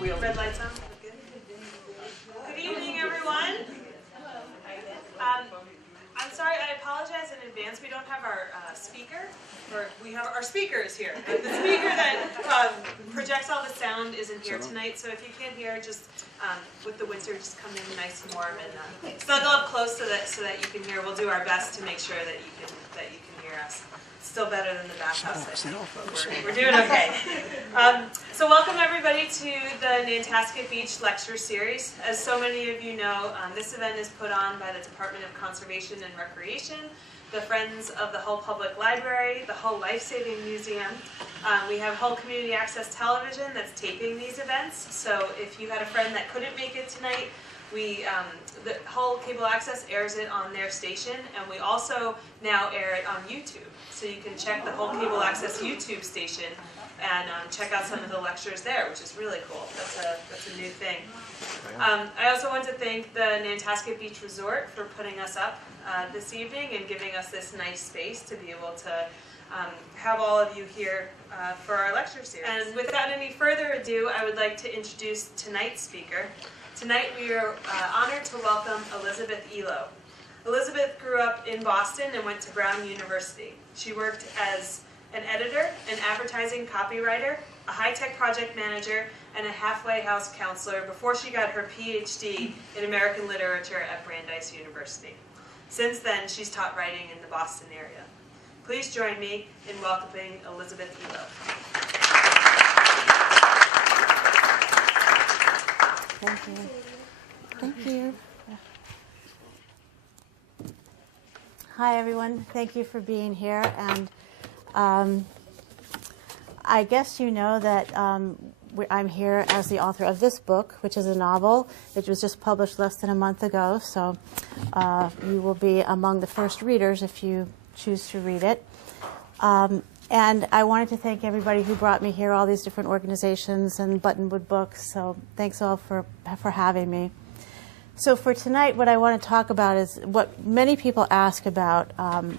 wheel. Red lights on. Good. Good evening, everyone. I'm sorry, I apologize in advance. We don't have our speaker, or we have our speakers here. The speaker that projects all the sound isn't here tonight, so if you can't hear, just with the winter, just come in nice and warm and snuggle up close so that you can hear. We'll do our best to make sure that you can hear us. Still better than the bathhouse, I think, but we're doing okay. So welcome everybody to the Nantasket Beach Lecture Series. As so many of you know, this event is put on by the Department of Conservation and Recreation, the Friends of the Hull Public Library, the Hull Life Saving Museum. We have Hull Community Access Television that's taping these events, so if you had a friend that couldn't make it tonight, the Hull Cable Access airs it on their station, and we also now air it on YouTube. So you can check the Hull Cable Access YouTube station and check out some of the lectures there, which is really cool. That's a new thing. I also want to thank the Nantasket Beach Resort for putting us up this evening and giving us this nice space to be able to have all of you here for our lecture series. And without any further ado, I would like to introduce tonight's speaker. Tonight we are honored to welcome Elisabeth Elo. Elisabeth grew up in Boston and went to Brown University. She worked as an editor, an advertising copywriter, a high-tech project manager, and a halfway house counselor before she got her PhD in American literature at Brandeis University. Since then, she's taught writing in the Boston area. Please join me in welcoming Elisabeth Elo. Thank you. Thank you. Hi, everyone. Thank you for being here. And I guess you know that I'm here as the author of this book, which is a novel. It was just published less than a month ago, so you will be among the first readers if you choose to read it. And I wanted to thank everybody who brought me here, all these different organizations and Buttonwood Books, so thanks all for having me. So for tonight, what I want to talk about is what many people ask about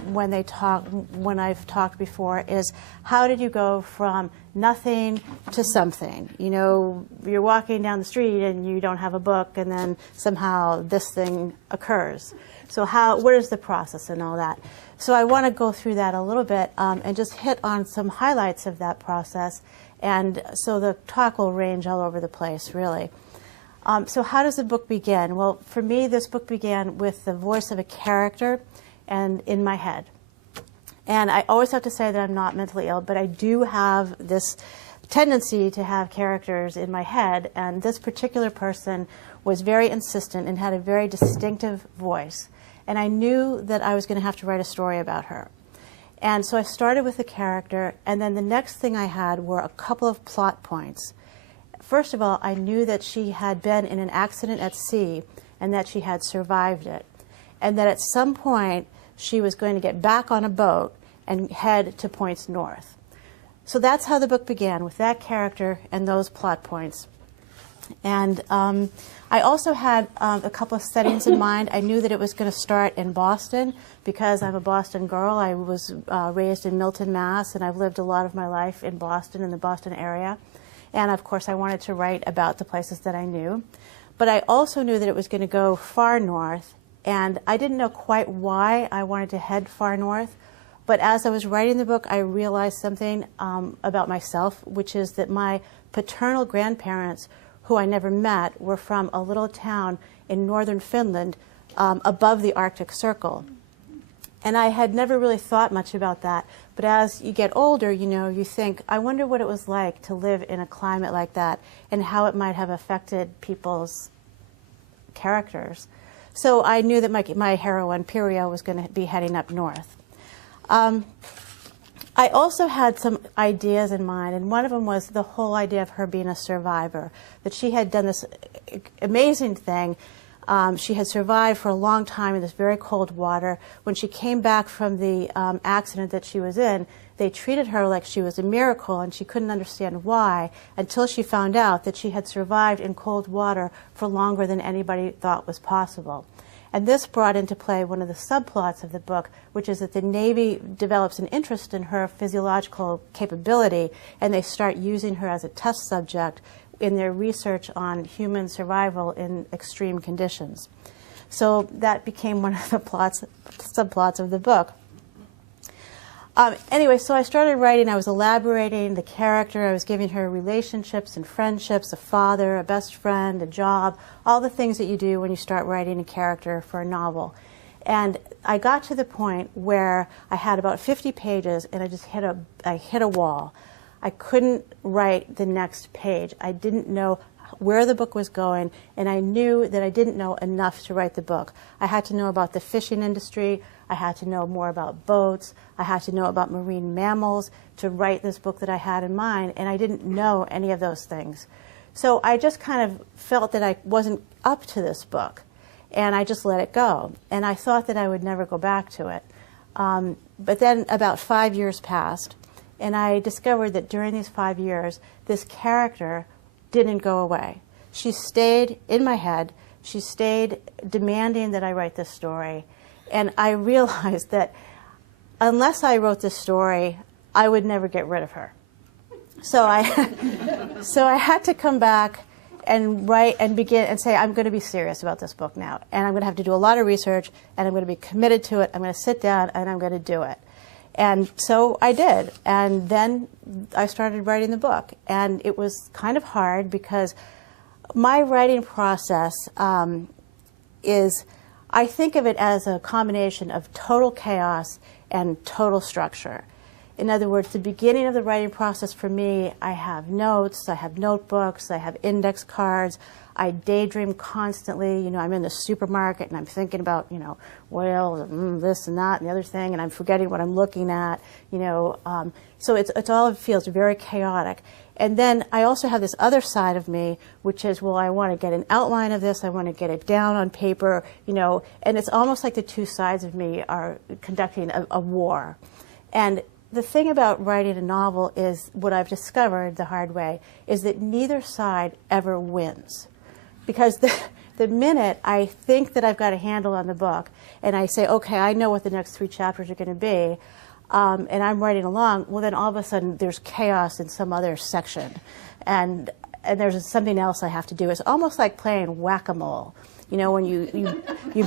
when I've talked before is, how did you go from nothing to something? You know, you're walking down the street and you don't have a book, and then somehow this thing occurs. So what is the process and all that? So I want to go through that a little bit and just hit on some highlights of that process. And so the talk will range all over the place, really. So how does the book begin? Well, for me, this book began with the voice of a character and in my head. And I always have to say that I'm not mentally ill, but I do have this tendency to have characters in my head. And this particular person was very insistent and had a very distinctive voice. And I knew that I was going to have to write a story about her. And so I started with the character, and then the next thing I had were a couple of plot points. First of all, I knew that she had been in an accident at sea and that she had survived it, and that at some point she was going to get back on a boat and head to points north. So that's how the book began, with that character and those plot points. And I also had a couple of settings in mind. I knew that it was going to start in Boston because I'm a Boston girl. I was raised in Milton, Mass., and I've lived a lot of my life in Boston, in the Boston area. And, of course, I wanted to write about the places that I knew. But I also knew that it was going to go far north, and I didn't know quite why I wanted to head far north. But as I was writing the book, I realized something about myself, which is that my paternal grandparents, who I never met, were from a little town in northern Finland above the Arctic Circle. And I had never really thought much about that. But as you get older, you know, you think, I wonder what it was like to live in a climate like that and how it might have affected people's characters. So I knew that my heroine, Pirio, was going to be heading up north. I also had some ideas in mind, and one of them was the whole idea of her being a survivor, that she had done this amazing thing. She had survived for a long time in this very cold water. When she came back from the accident that she was in, they treated her like she was a miracle, and she couldn't understand why until she found out that she had survived in cold water for longer than anybody thought was possible. And this brought into play one of the subplots of the book, which is that the Navy develops an interest in her physiological capability, and they start using her as a test subject in their research on human survival in extreme conditions. So that became one of the subplots of the book. Anyway, so I started writing. I was elaborating the character. I was giving her relationships and friendships, a father, a best friend, a job, all the things that you do when you start writing a character for a novel. And I got to the point where I had about 50 pages, and I hit a wall. I couldn't write the next page. I didn't know where the book was going, and I knew that I didn't know enough to write the book. I had to know about the fishing industry. I had to know more about boats. I had to know about marine mammals to write this book that I had in mind, and I didn't know any of those things. So I just kind of felt that I wasn't up to this book, and I just let it go. And I thought that I would never go back to it. But then about 5 years passed, and I discovered that during these 5 years, this character didn't go away. She stayed in my head. She stayed demanding that I write this story. And I realized that unless I wrote this story, I would never get rid of her. So I had to come back and write and begin and say, I'm going to be serious about this book now. And I'm going to have to do a lot of research, and I'm going to be committed to it. I'm going to sit down, and I'm going to do it. And so I did. And then I started writing the book. And it was kind of hard because my writing process is, I think of it as a combination of total chaos and total structure. In other words, the beginning of the writing process for me, I have notes, I have notebooks, I have index cards, I daydream constantly. You know, I'm in the supermarket and I'm thinking about, you know, whales and this and that and the other thing, and I'm forgetting what I'm looking at, you know. So it feels very chaotic. And then I also have this other side of me, which is, well, I want to get an outline of this, I want to get it down on paper, you know, and it's almost like the two sides of me are conducting a war. And the thing about writing a novel is, what I've discovered the hard way, is that neither side ever wins. Because the minute I think that I've got a handle on the book, and I say, okay, I know what the next 3 chapters are going to be, and I'm writing along, well, then all of a sudden there's chaos in some other section. And there's something else I have to do. It's almost like playing whack-a-mole. You know, when you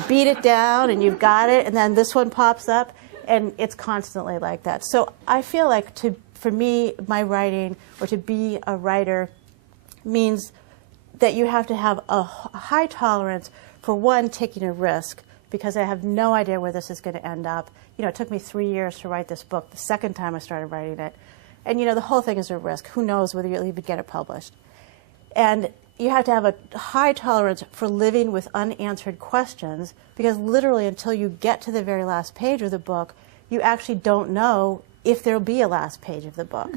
beat it down and you've got it, and then this one pops up, and it's constantly like that. So I feel like for me, my writing, or to be a writer, means that you have to have a high tolerance for, one, taking a risk, because I have no idea where this is going to end up. You know, it took me 3 years to write this book, the second time I started writing it. And, you know, the whole thing is a risk. Who knows whether you'll even get it published. And you have to have a high tolerance for living with unanswered questions, because literally until you get to the very last page of the book, you actually don't know if there'll be a last page of the book.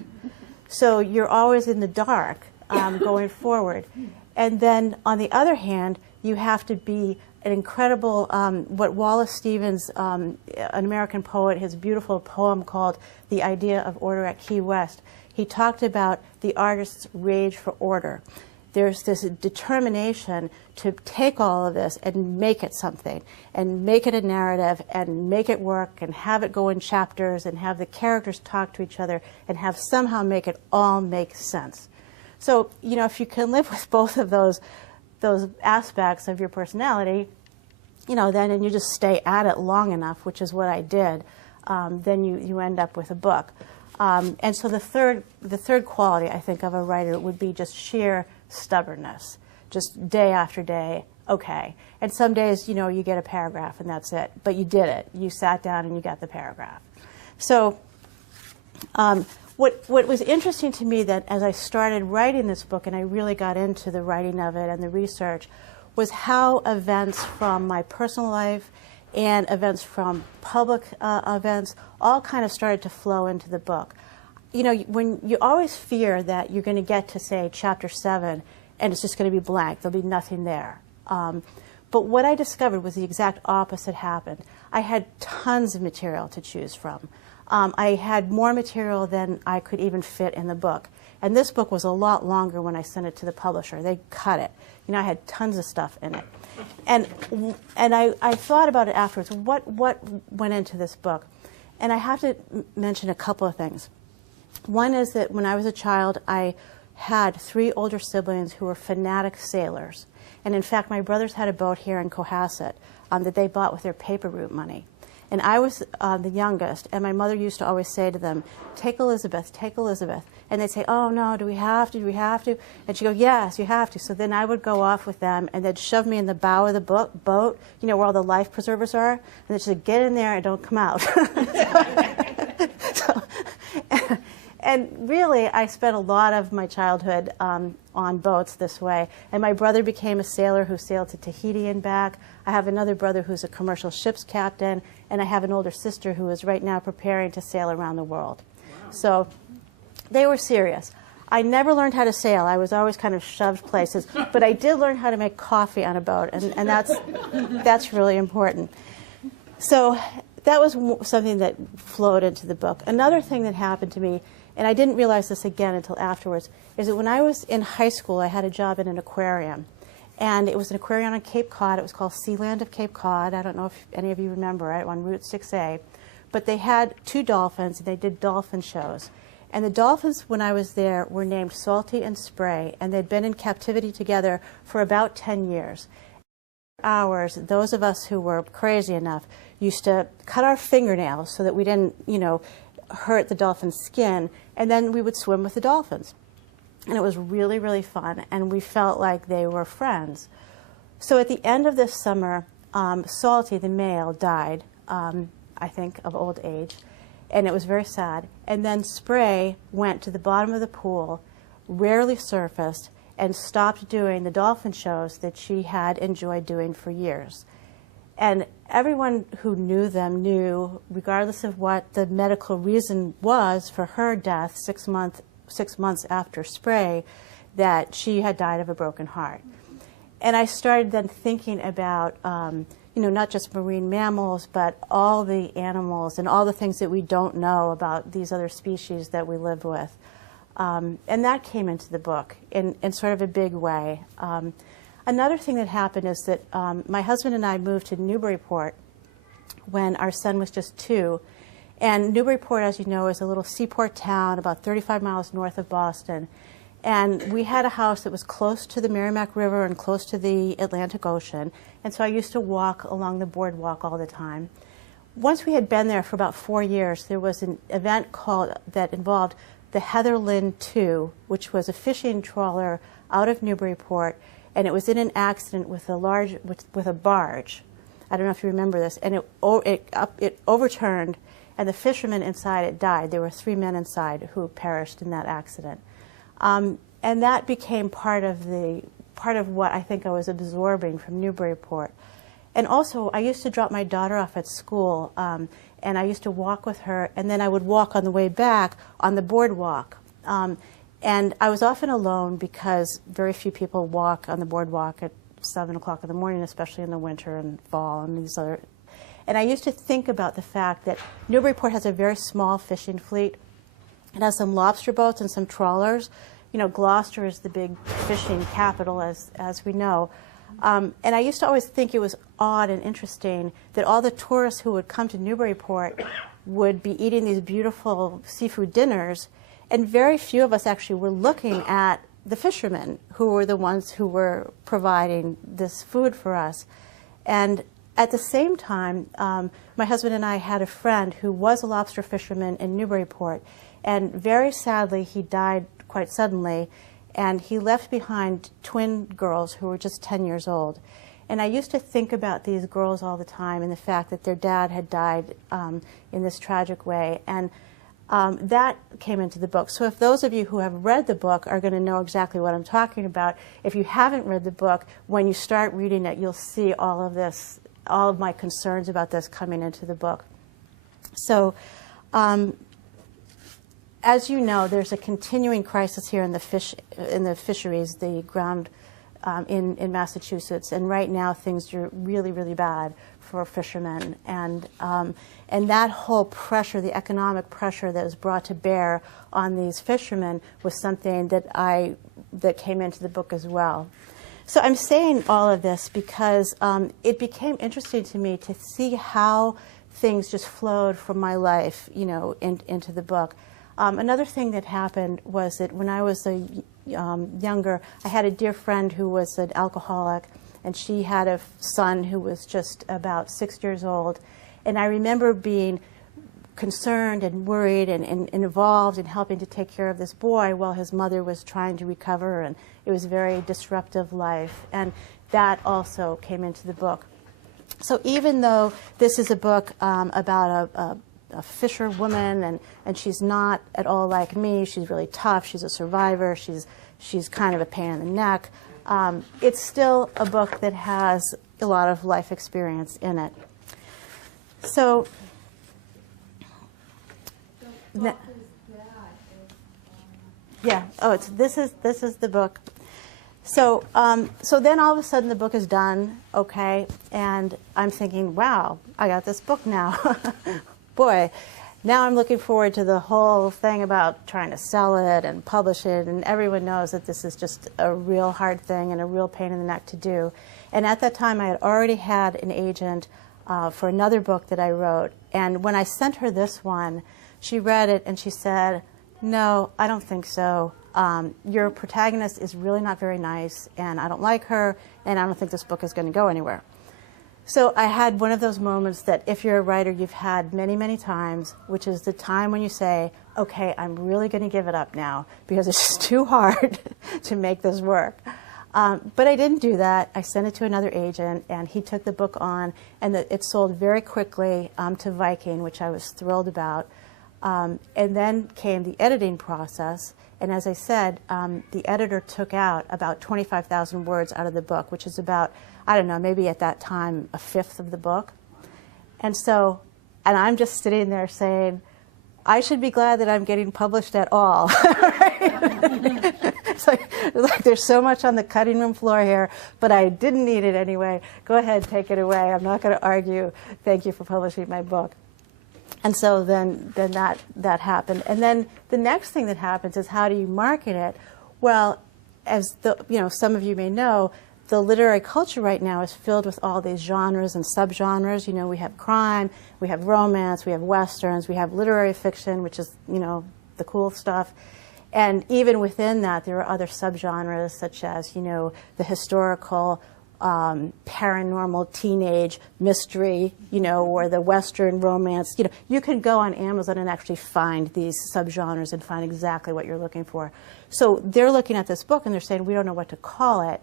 So you're always in the dark going forward. And then on the other hand, you have to be an incredible, what Wallace Stevens, an American poet, his beautiful poem called The Idea of Order at Key West, he talked about the artist's rage for order. There's this determination to take all of this and make it something, and make it a narrative, and make it work, and have it go in chapters, and have the characters talk to each other, and have somehow make it all make sense. So, you know, if you can live with both of those aspects of your personality, you know, then, and you just stay at it long enough, which is what I did, then you end up with a book. And so the third quality, I think, of a writer would be just sheer stubbornness, just day after day, okay. And some days, you know, you get a paragraph and that's it, but you did it. You sat down and you got the paragraph. So what was interesting to me, that as I started writing this book and I really got into the writing of it and the research, was how events from my personal life and events from public events all kind of started to flow into the book. You know, when you always fear that you're going to get to, say, chapter 7, and it's just going to be blank, there'll be nothing there. But what I discovered was the exact opposite happened. I had tons of material to choose from. I had more material than I could even fit in the book. And this book was a lot longer when I sent it to the publisher. They cut it. You know, I had tons of stuff in it. And I thought about it afterwards. What went into this book? And I have to mention a couple of things. One is that when I was a child, I had 3 older siblings who were fanatic sailors. And in fact, my brothers had a boat here in Cohasset that they bought with their paper route money. And I was the youngest, and my mother used to always say to them, take Elisabeth, take Elisabeth. And they'd say, oh no, do we have to, do we have to? And she'd go, yes, you have to. So then I would go off with them, and they'd shove me in the bow of the boat, you know, where all the life preservers are, and they'd say, get in there and don't come out. And really, I spent a lot of my childhood on boats this way. And my brother became a sailor who sailed to Tahiti and back. I have another brother who's a commercial ship's captain, and I have an older sister who is right now preparing to sail around the world. Wow. So they were serious. I never learned how to sail. I was always kind of shoved places. But I did learn how to make coffee on a boat, and that's really important. So that was something that flowed into the book. Another thing that happened to me, and I didn't realize this again until afterwards, is that when I was in high school, I had a job in an aquarium. And it was an aquarium on Cape Cod. It was called Sealand of Cape Cod. I don't know if any of you remember it, on Route 6A. But they had 2 dolphins, and they did dolphin shows. And the dolphins, when I was there, were named Salty and Spray, and they'd been in captivity together for about 10 years. Hours, those of us who were crazy enough used to cut our fingernails so that we didn't, you know, hurt the dolphin's skin, and then we would swim with the dolphins. And it was really, really fun, and we felt like they were friends. So at the end of this summer, Salty, the male, died, I think, of old age, and it was very sad. And then Spray went to the bottom of the pool, rarely surfaced, and stopped doing the dolphin shows that she had enjoyed doing for years. And everyone who knew them knew, regardless of what the medical reason was for her death 6 months after Spray, that she had died of a broken heart. And I started then thinking about, you know, not just marine mammals, but all the animals and all the things that we don't know about these other species that we live with. And that came into the book in sort of a big way. Another thing that happened is that my husband and I moved to Newburyport when our son was just 2. And Newburyport, as you know, is a little seaport town about 35 miles north of Boston. And we had a house that was close to the Merrimack River and close to the Atlantic Ocean. And so I used to walk along the boardwalk all the time. Once we had been there for about 4 years, there was an event that involved the Heather Lynn II, which was a fishing trawler out of Newburyport, and it was in an accident with a barge. I don't know if you remember this, and it overturned, and the fishermen inside it died. There were 3 men inside who perished in that accident, and that became part of what I think I was absorbing from Newburyport. And also, I used to drop my daughter off at school, and I used to walk with her, and then I would walk on the way back on the boardwalk. And I was often alone because very few people walk on the boardwalk at 7 o'clock in the morning, especially in the winter and fall and these other. And I used to think about the fact that Newburyport has a very small fishing fleet. It has some lobster boats and some trawlers. You know, Gloucester is the big fishing capital, as we know. And I used to always think it was odd and interesting that all the tourists who would come to Newburyport would be eating these beautiful seafood dinners, and very few of us actually were looking at the fishermen who were the ones who were providing this food for us. And at the same time, my husband and I had a friend who was a lobster fisherman in Newburyport, and very sadly he died quite suddenly, and he left behind twin girls who were just 10 years old. And I used to think about these girls all the time and the fact that their dad had died in this tragic way. And that came into the book. So if those of you who have read the book are going to know exactly what I'm talking about, if you haven't read the book, when you start reading it, you'll see all of this, all of my concerns about this coming into the book. So as you know, there's a continuing crisis here in the fisheries, the ground in Massachusetts, and right now things are really, really bad for fishermen, and that whole pressure, the economic pressure that is brought to bear on these fishermen, was something that came into the book as well. So I'm saying all of this because it became interesting to me to see how things just flowed from my life, you know, into the book. Another thing that happened was that when I was younger, I had a dear friend who was an alcoholic, and she had a son who was just about 6 years old. And I remember being concerned and worried and involved in helping to take care of this boy while his mother was trying to recover, and it was a very disruptive life. And that also came into the book. So even though this is a book about a fisher woman, and she's not at all like me, she's really tough, she's a survivor, she's kind of a pain in the neck, it's still a book that has a lot of life experience in it. So yeah. Oh, this is the book. So so then all of a sudden the book is done, okay, and I'm thinking, wow, I got this book now. Boy, now I'm looking forward to the whole thing about trying to sell it and publish it, and everyone knows that this is just a real hard thing and a real pain in the neck to do. And at that time I had already had an agent for another book that I wrote, and when I sent her this one, she read it and she said, no, I don't think so. Your protagonist is really not very nice, and I don't like her, and I don't think this book is going to go anywhere. So I had one of those moments that if you're a writer, you've had many, many times, which is the time when you say, okay, I'm really going to give it up now because it's just too hard to make this work. But I didn't do that. I sent it to another agent, and he took the book on, and it sold very quickly to Viking, which I was thrilled about. And then came the editing process, and as I said, the editor took out about 25,000 words out of the book, which is about, I don't know, maybe at that time, a fifth of the book. And I'm just sitting there saying, I should be glad that I'm getting published at all. It's like there's so much on the cutting room floor here, but I didn't need it anyway. Go ahead, take it away. I'm not going to argue. Thank you for publishing my book. And so then that happened. And then the next thing that happens is, how do you market it? Well, as some of you may know, the literary culture right now is filled with all these genres and subgenres. We have crime, we have romance, we have westerns, we have literary fiction, which is, the cool stuff. And even within that, there are other subgenres such as, the historical, paranormal teenage mystery, or the Western romance. You can go on Amazon and actually find these subgenres and find exactly what you're looking for. So they're looking at this book and they're saying, we don't know what to call it.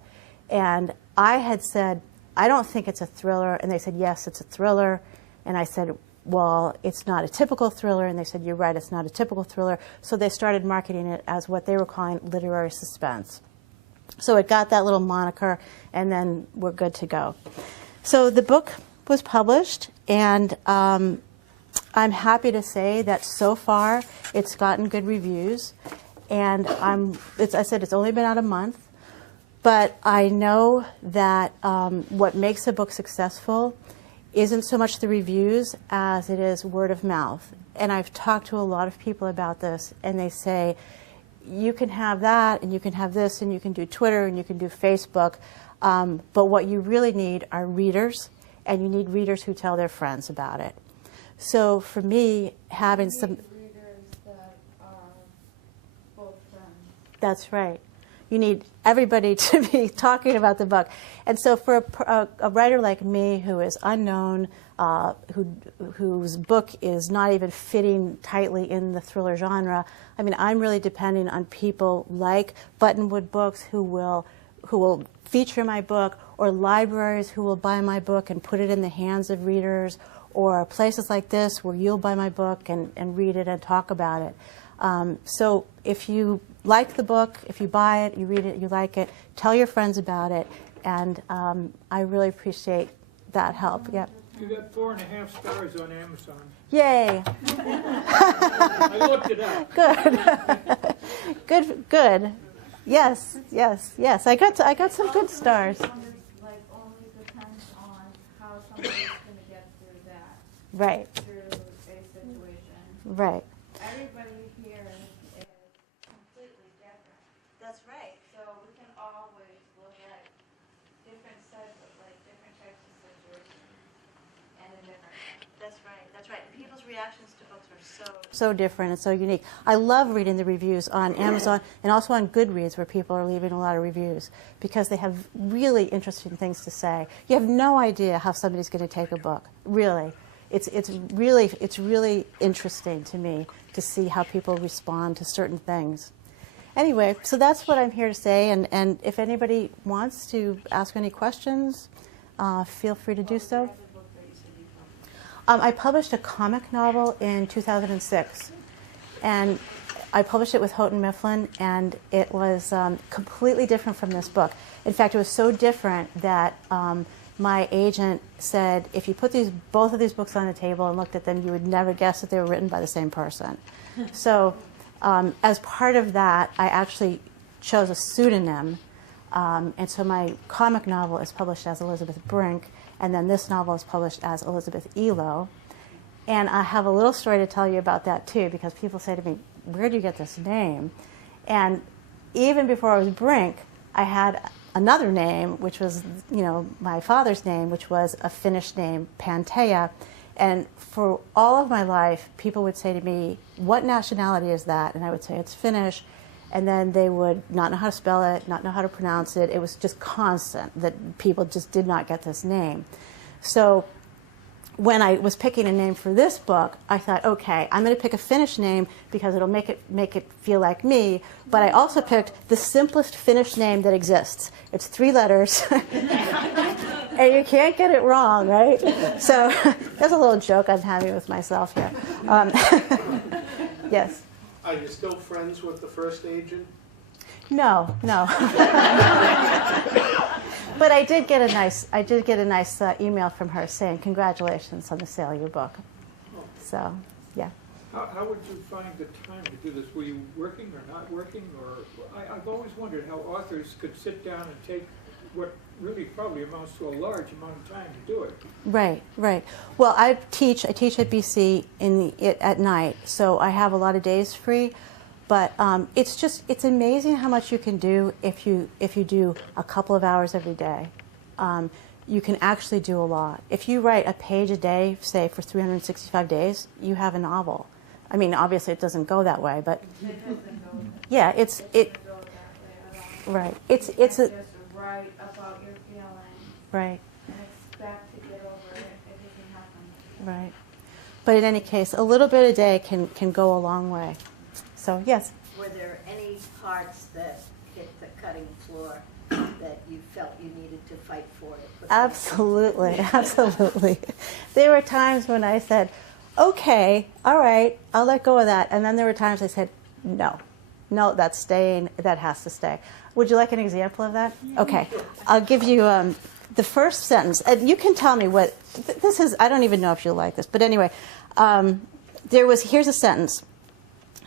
And I had said, I don't think it's a thriller. And they said, yes, it's a thriller. And I said, well, it's not a typical thriller. And they said, you're right, it's not a typical thriller. So they started marketing it as what they were calling literary suspense. So it got that little moniker, and then we're good to go. So the book was published, and I'm happy to say that so far it's gotten good reviews. And I said it's only been out a month, but I know that what makes a book successful isn't so much the reviews as it is word of mouth. And I've talked to a lot of people about this, and they say, you can have that, and you can have this, and you can do Twitter, and you can do Facebook, but what you really need are readers, and you need readers who tell their friends about it. So for me, having some readers that are both friends. That's right. You need everybody to be talking about the book. And so for a writer like me who is unknown, whose book is not even fitting tightly in the thriller genre, I mean, I'm really depending on people like Buttonwood Books who will feature my book, or libraries who will buy my book and put it in the hands of readers, or places like this where you'll buy my book and read it and talk about it. So if you like the book, if you buy it, you read it, you like it, tell your friends about it, and I really appreciate that help. Yep. You got 4.5 stars on Amazon. Yay! I looked it up. Good. Good. Yes. I got some good stars. Like, only depends on how somebody's going to get through that. Right. Through a situation. Right. Everybody here is completely different. That's right. So we can always look at different sets of, different types of situations and a different. That's right. People's reactions to books are So different and so unique. I love reading the reviews on Amazon and also on Goodreads, where people are leaving a lot of reviews because they have really interesting things to say. You have no idea how somebody's going to take a book. Really, it's really interesting to me to see how people respond to certain things. Anyway, so that's what I'm here to say. And if anybody wants to ask any questions, feel free to do so. I published a comic novel in 2006, and I published it with Houghton Mifflin, and it was completely different from this book. In fact, it was so different that my agent said, if you put both of these books on the table and looked at them, you would never guess that they were written by the same person. So as part of that, I actually chose a pseudonym, and so my comic novel is published as Elisabeth Brink, and then this novel is published as Elisabeth Elo. And I have a little story to tell you about that too, because people say to me, where do you get this name? And even before I was Brink, I had another name, which was, my father's name, which was a Finnish name, Pantea. And for all of my life, people would say to me, what nationality is that? And I would say, it's Finnish. And then they would not know how to spell it, not know how to pronounce it. It was just constant that people just did not get this name. So when I was picking a name for this book, I thought, okay, I'm going to pick a Finnish name because it'll make it feel like me. But I also picked the simplest Finnish name that exists. It's 3 letters, and you can't get it wrong, right? So there's a little joke I'm having with myself here. Yes. Are you still friends with the first agent? No. But I did get a nice email from her saying congratulations on the sale of your book. So, yeah. How would you find the time to do this? Were you working or not working? Or I've always wondered how authors could sit down and take what really probably amounts to a large amount of time to do it. Right. Well, I teach at BC at night, so I have a lot of days free. But it's amazing how much you can do if you do a couple of hours every day. You can actually do a lot. If you write a page a day, say for 365 days, you have a novel. I mean, obviously it doesn't go that way, but yeah, it's right. It's a write about your feelings. Right. And expect to get over it if it can happen. Right. But in any case, a little bit a day can go a long way. So, yes. Were there any parts that hit the cutting floor that you felt you needed to fight for? Absolutely. There were times when I said, okay, all right, I'll let go of that. And then there were times I said, no, that's staying, that has to stay. Would you like an example of that? Okay. I'll give you the first sentence. And you can tell me what this is. I don't even know if you'll like this. But anyway, here's a sentence.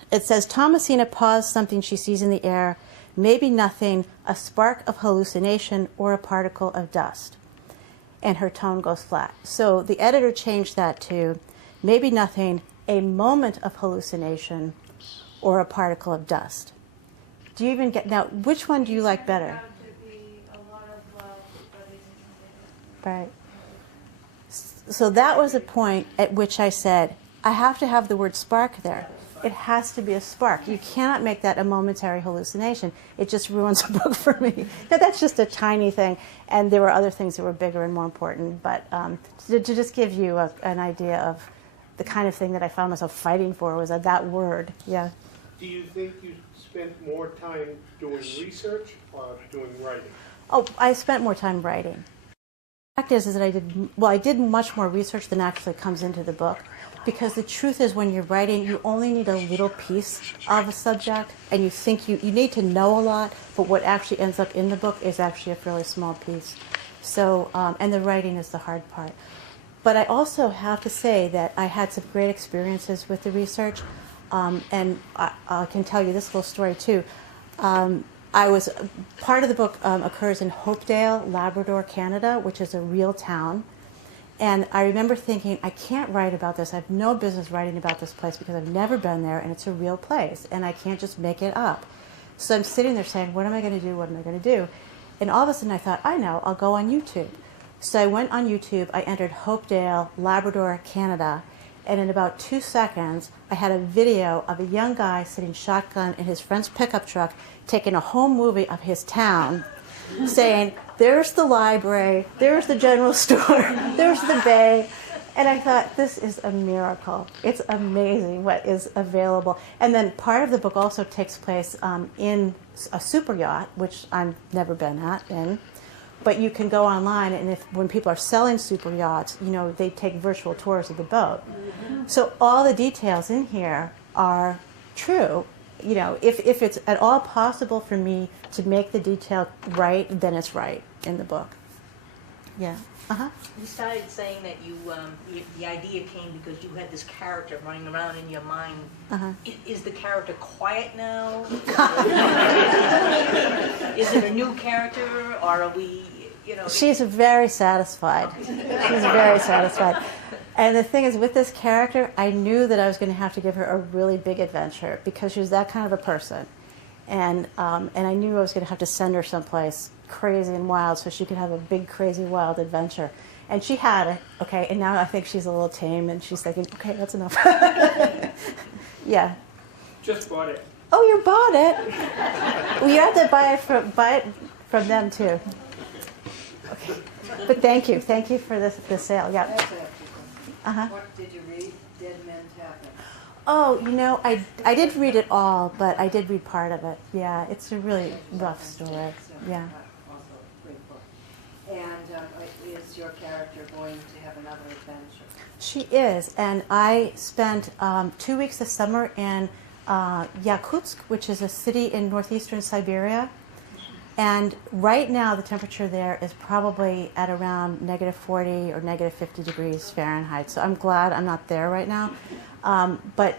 It says, Thomasina paused something she sees in the air, maybe nothing, a spark of hallucination or a particle of dust. And her tone goes flat. So the editor changed that to maybe nothing, a moment of hallucination or a particle of dust. Do you even get, now, which one do you like better? Right. So that was a point at which I said, I have to have the word spark there. It has to be a spark. You cannot make that a momentary hallucination. It just ruins a book for me. Now, that's just a tiny thing, and there were other things that were bigger and more important, but to just give you an idea of the kind of thing that I found myself fighting for was that word, yeah. Do you think you spent more time doing research or doing writing? Oh, I spent more time writing. The fact is that I did much more research than actually comes into the book. Because the truth is, when you're writing, you only need a little piece of a subject, and you think you need to know a lot, but what actually ends up in the book is actually a fairly small piece. So, and the writing is the hard part. But I also have to say that I had some great experiences with the research, and I can tell you this little story too. Part of the book occurs in Hopedale, Labrador, Canada, which is a real town. And I remember thinking, I can't write about this. I have no business writing about this place because I've never been there, and it's a real place, and I can't just make it up. So I'm sitting there saying, what am I going to do? What am I going to do? And all of a sudden I thought, I know, I'll go on YouTube. So I went on YouTube. I entered Hopedale, Labrador, Canada, and in about 2 seconds, I had a video of a young guy sitting shotgun in his friend's pickup truck, taking a home movie of his town, saying, there's the library, there's the general store, there's the bay. And I thought, this is a miracle. It's amazing what is available. And then part of the book also takes place in a super yacht, which I've never been in. But you can go online, and when people are selling super yachts, you know, they take virtual tours of the boat. So all the details in here are true. You know, if it's at all possible for me to make the detail right, then it's right in the book. Yeah. Uh-huh. You started saying that the idea came because you had this character running around in your mind. Uh-huh. Is the character quiet now? Is it a new character, or are we, you know? She's very satisfied. She's very satisfied. And the thing is, with this character, I knew that I was going to have to give her a really big adventure because she was that kind of a person. And I knew I was going to have to send her someplace crazy and wild so she could have a big, crazy, wild adventure. And she had it, okay, and now I think she's a little tame and she's thinking, okay, that's enough. Yeah. Just bought it. Oh, you bought it? Well, you have to buy it from them too. Okay. But thank you for this sale. Yeah. Uh-huh. What did you read? Dead Men's Happen. Oh, you know, I did read it all, but I did read part of it. Yeah, it's a really rough story. Yeah. Also a great book. And is your character going to have another adventure? She is, and I spent 2 weeks this summer in Yakutsk, which is a city in northeastern Siberia. And right now the temperature there is probably at around -40 or -50 degrees Fahrenheit. So I'm glad I'm not there right now. But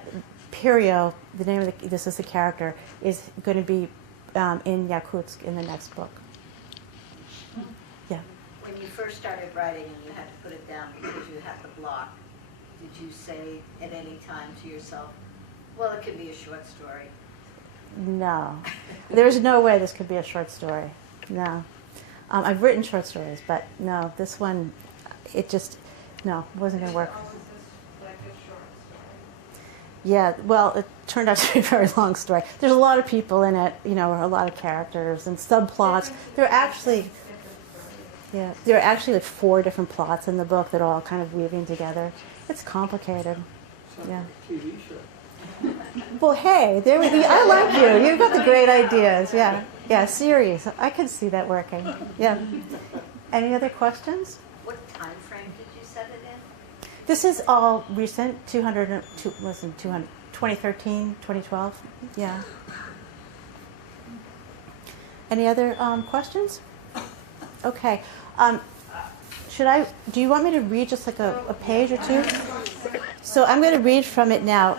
Pirio, the name of this is the character, is going to be in Yakutsk in the next book. Yeah. When you first started writing and you had to put it down because you had the block, did you say at any time to yourself, well, it could be a short story? No. There's no way this could be a short story. No. I've written short stories, but no, this one, it wasn't going to work. Yeah, well, it turned out to be a very long story. There's a lot of people in it, you know, a lot of characters and subplots. There are actually like 4 different plots in the book that are all kind of weaving together. It's complicated. Sounds Yeah. like a TV show. Well, hey, there we go. I like you. You've got the great ideas. Yeah, yeah, series. I can see that working. Yeah. Any other questions? What time frame did you set it in? This is all recent. 2013, 2012. Yeah. Any other questions? Okay. Do you want me to read just like a page or two? So I'm going to read from it now.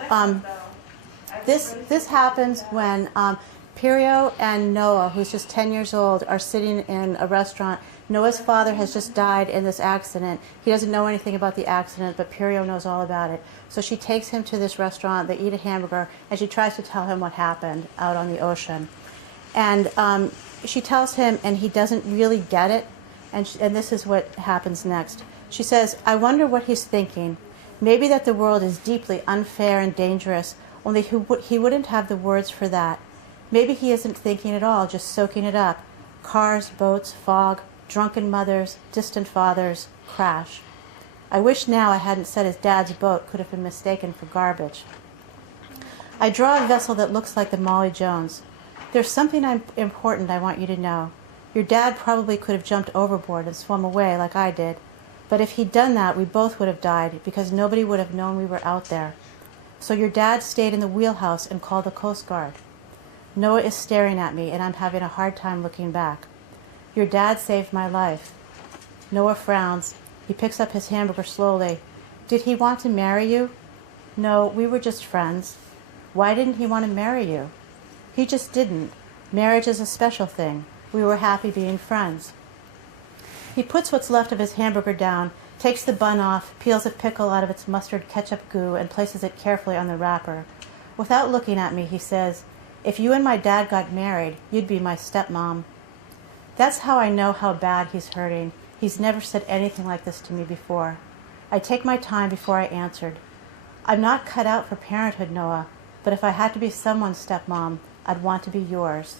This happens when Pirio and Noah, who's just 10 years old, are sitting in a restaurant. Noah's father has just died in this accident. He doesn't know anything about the accident, but Pirio knows all about it. So she takes him to this restaurant, they eat a hamburger, and she tries to tell him what happened out on the ocean. And she tells him, and he doesn't really get it, and this is what happens next. She says, I wonder what he's thinking. Maybe that the world is deeply unfair and dangerous, only he wouldn't have the words for that. Maybe he isn't thinking at all, just soaking it up. Cars, boats, fog, drunken mothers, distant fathers, crash. I wish now I hadn't said his dad's boat could have been mistaken for garbage. I draw a vessel that looks like the Molly Jones. There's something important I want you to know. Your dad probably could have jumped overboard and swum away like I did. But if he'd done that, we both would have died because nobody would have known we were out there. So your dad stayed in the wheelhouse and called the Coast Guard. Noah is staring at me, and I'm having a hard time looking back. Your dad saved my life. Noah frowns. He picks up his hamburger slowly. Did he want to marry you? No, we were just friends. Why didn't he want to marry you? He just didn't. Marriage is a special thing. We were happy being friends. He puts what's left of his hamburger down, takes the bun off, peels a pickle out of its mustard ketchup goo, and places it carefully on the wrapper. Without looking at me, he says, if you and my dad got married, you'd be my stepmom. That's how I know how bad he's hurting. He's never said anything like this to me before. I take my time before I answered. I'm not cut out for parenthood, Noah, but if I had to be someone's stepmom, I'd want to be yours.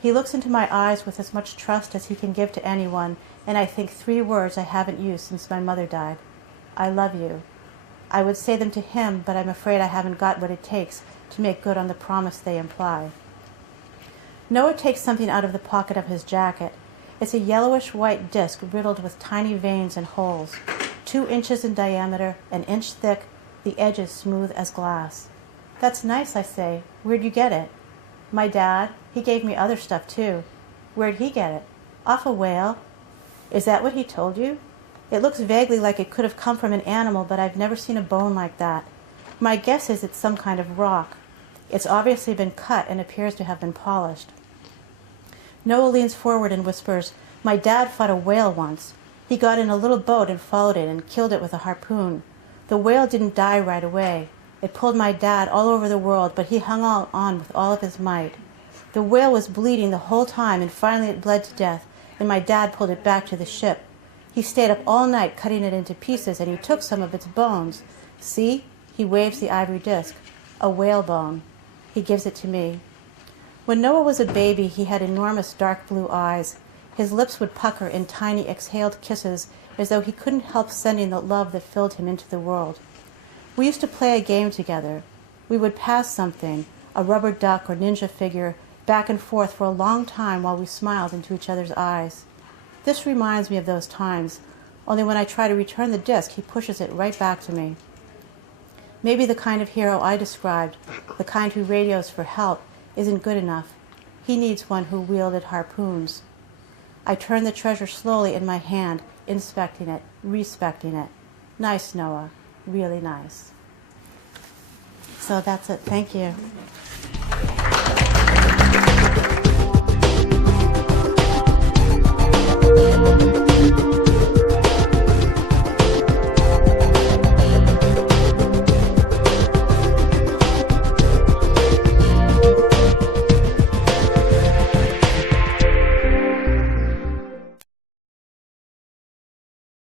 He looks into my eyes with as much trust as he can give to anyone, and I think 3 words I haven't used since my mother died. I love you. I would say them to him, but I'm afraid I haven't got what it takes to make good on the promise they imply. Noah takes something out of the pocket of his jacket. It's a yellowish-white disc riddled with tiny veins and holes, 2 inches in diameter, an inch thick, the edges smooth as glass. That's nice, I say. Where'd you get it? My dad. He gave me other stuff, too. Where'd he get it? Off a whale. Is that what he told you? It looks vaguely like it could have come from an animal, but I've never seen a bone like that. My guess is it's some kind of rock. It's obviously been cut and appears to have been polished. Noah leans forward and whispers, my dad fought a whale once. He got in a little boat and followed it and killed it with a harpoon. The whale didn't die right away. It pulled my dad all over the world, but he hung on with all of his might. The whale was bleeding the whole time, and finally it bled to death, and my dad pulled it back to the ship. He stayed up all night cutting it into pieces, and he took some of its bones. See? He waves the ivory disc. A whale bone. He gives it to me. When Noah was a baby, he had enormous dark blue eyes. His lips would pucker in tiny exhaled kisses, as though he couldn't help sending the love that filled him into the world. We used to play a game together. We would pass something, a rubber duck or ninja figure, back and forth for a long time while we smiled into each other's eyes. This reminds me of those times, only when I try to return the disc, he pushes it right back to me. Maybe the kind of hero I described, the kind who radios for help, isn't good enough. He needs one who wielded harpoons. I turn the treasure slowly in my hand, inspecting it, respecting it. Nice, Noah. Really nice. So that's it. Thank you.